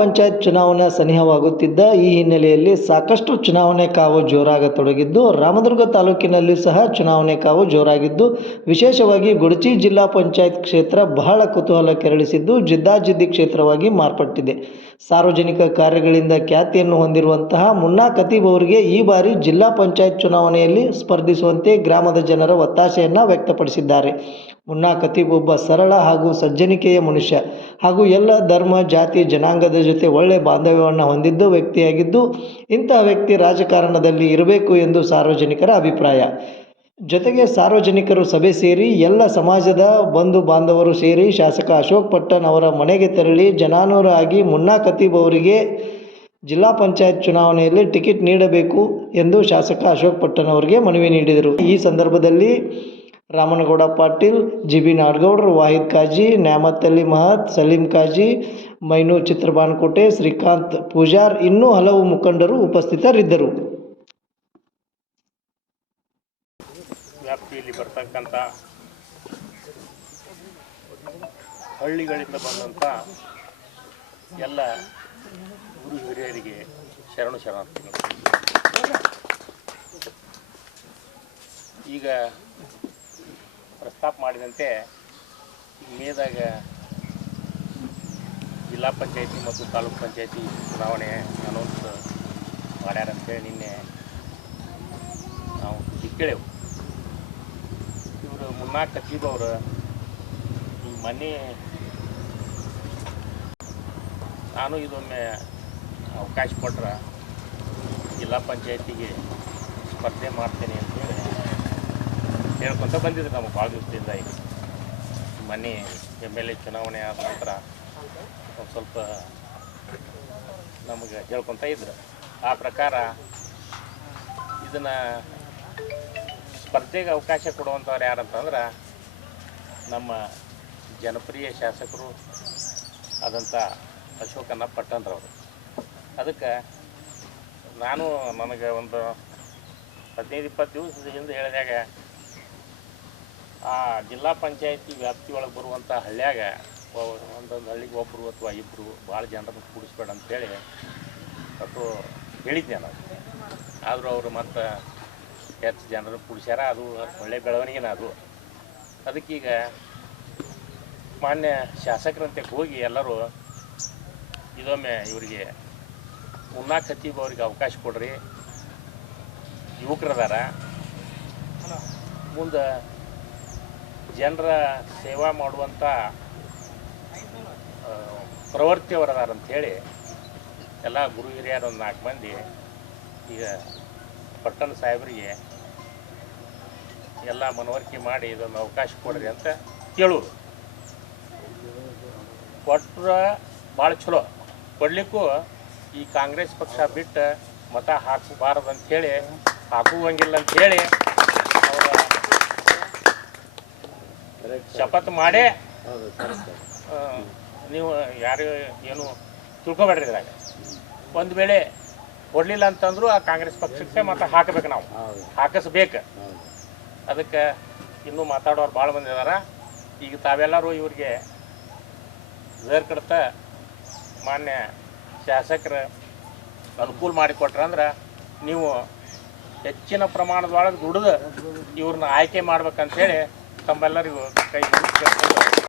ಪಂಚಾಯತ್ ಚುನಾವಣೆ ಸನಿಹವಾಗುತ್ತಿದ್ದ ಈ ಹಿನ್ನೆಲೆಯಲ್ಲಿ ಸಾಕಷ್ಟು ಚುನಾವಣೆ ಕಾವು ಜೋರಾಗತೊಡಗಿದ್ದು, ರಾಮದುರ್ಗ ತಾಲೂಕಿನಲ್ಲಿ ಸಹ ಚುನಾವಣೆ ಕಾವು ಜೋರಾಗಿದ್ದು, ವಿಶೇಷವಾಗಿ ಗುಡಚಿ ಜಿಲ್ಲಾ ಪಂಚಾಯತ್ ಕ್ಷೇತ್ರ ಬಹಳ ಕುತೂಹಲ ಕೆರಳಿಸಿದ್ದು, ಜಿದ್ದಾಜಿದ್ದಿ ಕ್ಷೇತ್ರವಾಗಿ ಮಾರ್ಪಟ್ಟಿದೆ. ಸಾರ್ವಜನಿಕ ಕಾರ್ಯಗಳಿಂದ ಖ್ಯಾತಿಯನ್ನು ಹೊಂದಿರುವಂತಹ ಮುನ್ನಾ ಕತೀಬ್ ಅವರಿಗೆ ಈ ಬಾರಿ ಜಿಲ್ಲಾ ಪಂಚಾಯತ್ ಚುನಾವಣೆಯಲ್ಲಿ ಸ್ಪರ್ಧಿಸುವಂತೆ ಗ್ರಾಮದ ಜನರ ಒತ್ತಾಸೆಯನ್ನು ವ್ಯಕ್ತಪಡಿಸಿದ್ದಾರೆ. ಮುನ್ನಾ ಕತೀಬ್ ಒಬ್ಬ ಸರಳ ಹಾಗೂ ಸಜ್ಜನಿಕೆಯ ಮನುಷ್ಯ ಹಾಗೂ ಎಲ್ಲ ಧರ್ಮ, ಜಾತಿ, ಜನಾಂಗದ ಜೊತೆ ಒಳ್ಳೆ ಬಾಂಧವ್ಯವನ್ನು ಹೊಂದಿದ್ದ ವ್ಯಕ್ತಿಯಾಗಿದ್ದು ಇಂತಹ ವ್ಯಕ್ತಿ ರಾಜಕಾರಣದಲ್ಲಿ ಇರಬೇಕು ಎಂದು ಸಾರ್ವಜನಿಕರ ಅಭಿಪ್ರಾಯ. ಜೊತೆಗೆ ಸಾರ್ವಜನಿಕರು ಸಭೆ ಸೇರಿ, ಎಲ್ಲ ಸಮಾಜದ ಬಂಧು ಬಾಂಧವರು ಸೇರಿ ಶಾಸಕ ಅಶೋಕ್ ಪಟ್ಟಣ್ ಅವರ ಮನೆಗೆ ತೆರಳಿ, ಜನಾನುರಾಗಿ ಮುನ್ನಾ ಕತೀಬ್ ಅವರಿಗೆ ಜಿಲ್ಲಾ ಪಂಚಾಯತ್ ಚುನಾವಣೆಯಲ್ಲಿ ಟಿಕೆಟ್ ನೀಡಬೇಕು ಎಂದು ಶಾಸಕ ಅಶೋಕ್ ಪಟ್ಟಣ್ ಅವರಿಗೆ ಮನವಿ ನೀಡಿದರು. ಈ ಸಂದರ್ಭದಲ್ಲಿ ರಾಮನಗೌಡ ಪಾಟೀಲ್ ಜಿ ಬಿ ನಾಡಗೌಡರು, ವಾಹಿದ್ ಕಾಜಿ ನ್ಯಾಮತ್ ಅಲಿ ಮಹತ್, ಸಲೀಂ ಕಾಜಿ, ಮೈನು ಚಿತ್ರಬಾನ್ಕೋಟೆ ಶ್ರೀಕಾಂತ್ ಪೂಜಾರ್ ಇನ್ನೂ ಹಲವು ಮುಖಂಡರು ಉಪಸ್ಥಿತರಿದ್ದರು. ವ್ಯಾಪ್ತಿಯಲ್ಲಿ ಬರ್ತಕ್ಕಂಥ ಹಳ್ಳಿಗಳಿಂದ ಬಂದಂಥ ಎಲ್ಲ ಗುರು ಹಿರಿಯರಿಗೆ ಶರಣು ಶರಣಾರ್ಥಿಗಳು. ಈಗ ಪ್ರಸ್ತಾಪ ಮಾಡಿದಂತೆ ಮೇದಾಗ ಜಿಲ್ಲಾ ಪಂಚಾಯತಿ ಮತ್ತು ತಾಲೂಕು ಪಂಚಾಯತಿ ಚುನಾವಣೆ ಅನೌನ್ಸ್ ಮಾಡ್ಯಾರಂತೇಳಿ ನಿನ್ನೆ. ನಾವು ಕೇಳೇವು. ಇವರು ಮುನ್ನಾ ಖತೀಬ್ ಅವರು. ಈ ಮೊನ್ನೆ ನಾನು ಇದೊಮ್ಮೆ ಅವಕಾಶ ಕೊಟ್ರೆ ಜಿಲ್ಲಾ ಪಂಚಾಯತಿಗೆ ಸ್ಪರ್ಧೆ ಮಾಡ್ತೇನೆ ಅಂತೇಳಿ ಹೇಳ್ಕೊತ ಬಂದಿದ್ರು ನಮಗೆ ಭಾಳ ದಿವಸದಿಂದ ಈಗ ಮನೆ ಎಂ ಎಲ್ ಎ ಚುನಾವಣೆ ಆದ ನಂತರ ಸ್ವಲ್ಪ ನಮಗೆ ಹೇಳ್ಕೊತ ಇದ್ರು. ಆ ಪ್ರಕಾರ ಇದನ್ನು ಸ್ಪರ್ಧೆಗೆ ಅವಕಾಶ ಕೊಡುವಂಥವ್ರು ಯಾರಂತಂದ್ರೆ ನಮ್ಮ ಜನಪ್ರಿಯ ಶಾಸಕರು ಆದಂಥ ಅಶೋಕನ ಪಟ್ಟಂದ್ರವರು ಅದಕ್ಕೆ ನಾನು ನನಗೆ ಒಂದು ಹದಿನೈದು ಇಪ್ಪತ್ತು ದಿವಸದ ಹಿಂದೆ ಹೇಳಿದಾಗ ಆ ಜಿಲ್ಲಾ ಪಂಚಾಯತಿ ವ್ಯಾಪ್ತಿಯೊಳಗೆ ಬರುವಂಥ ಹಳ್ಳ್ಯಾಗ ಒಂದೊಂದು ಹಳ್ಳಿಗೆ ಒಬ್ಬರು ಅಥವಾ ಇಬ್ಬರು ಭಾಳ ಜನರನ್ನು ಕೂಡಿಸ್ಬೇಡ ಅಂತೇಳಿ ಅದು ಹೇಳಿದ್ದೆ ನಾನು. ಆದರೂ ಅವರು ಮತ್ತು ಹೆಚ್ಚು ಜನರು ಕೂಡಿಸ್ಯಾರ. ಅದು ಒಳ್ಳೆ ಬೆಳವಣಿಗೆನ ಅದು. ಅದಕ್ಕೀಗ ಮಾನ್ಯ ಶಾಸಕರಂತೆ ಹೋಗಿ ಎಲ್ಲರೂ ಇದೊಮ್ಮೆ ಇವರಿಗೆ ಮುನ್ನಾ ಖತೀಬ್ ಅವ್ರಿಗೆ ಅವಕಾಶ ಕೊಡ್ರಿ. ಯುವಕರದಾರ ಮುಂದೆ ಜನರ ಸೇವಾ ಮಾಡುವಂಥ ಆ, ಪ್ರವೃತ್ತಿ ಅವರದಾರ ಅಂಥೇಳಿ ಎಲ್ಲ ಗುರು ಹಿರಿಯರು ಒಂದು ನಾಲ್ಕು ಮಂದಿ ಈಗ ಪಟ್ಟಣ ಸಾಹೇಬರಿಗೆ ಎಲ್ಲ ಮನವರಿಕೆ ಮಾಡಿ ಇದೊಂದು ಅವಕಾಶ ಕೊಡ್ರಿ ಅಂತ ಕೇಳೋದು ಕೊಟ್ರ ಭಾಳ ಚಲೋ. ಕೊಡಲಿಕ್ಕೂ ಈ ಕಾಂಗ್ರೆಸ್ ಪಕ್ಷ ಬಿಟ್ಟು ಮತ ಹಾಕಬಾರದು ಅಂಥೇಳಿ ಹಾಕುವಂಗಿಲ್ಲ ಅಂಥೇಳಿ ಅವರ ಶಪಥ ಮಾಡೇ ನೀವು ಯಾರು ಏನು ತಿಳ್ಕೊಬೇಡ್ರಿ ಇದ್ರಾಗ. ಒಂದು ವೇಳೆ ಕೊಡಲಿಲ್ಲ ಅಂತಂದ್ರು ಆ ಕಾಂಗ್ರೆಸ್ ಪಕ್ಷಕ್ಕೆ ಮತ್ತೆ ಹಾಕಬೇಕು ನಾವು. ಹಾಕಿಸ್ಬೇಕು. ಅದಕ್ಕೆ ಇನ್ನೂ ಮಾತಾಡೋರು ಭಾಳ ಮಂದಿ ಇದಾರ. ಈಗ ತಾವೆಲ್ಲರೂ ಇವ್ರಿಗೆ ಜರ್ ಕಡತ ಮಾನ್ಯ ಶಾಸಕರ ಅನುಕೂಲ ಮಾಡಿಕೊಟ್ರಂದ್ರೆ ನೀವು ಹೆಚ್ಚಿನ ಪ್ರಮಾಣದೊಳಗೆ ದುಡಿದು ಇವ್ರನ್ನ ಆಯ್ಕೆ ಮಾಡ್ಬೇಕಂತೇಳಿ ತಮ್ಮೆಲ್ಲರಿಗೂ ಕೈ ಮುಗಿದು ಕೇಳ್ಕೊಂಡು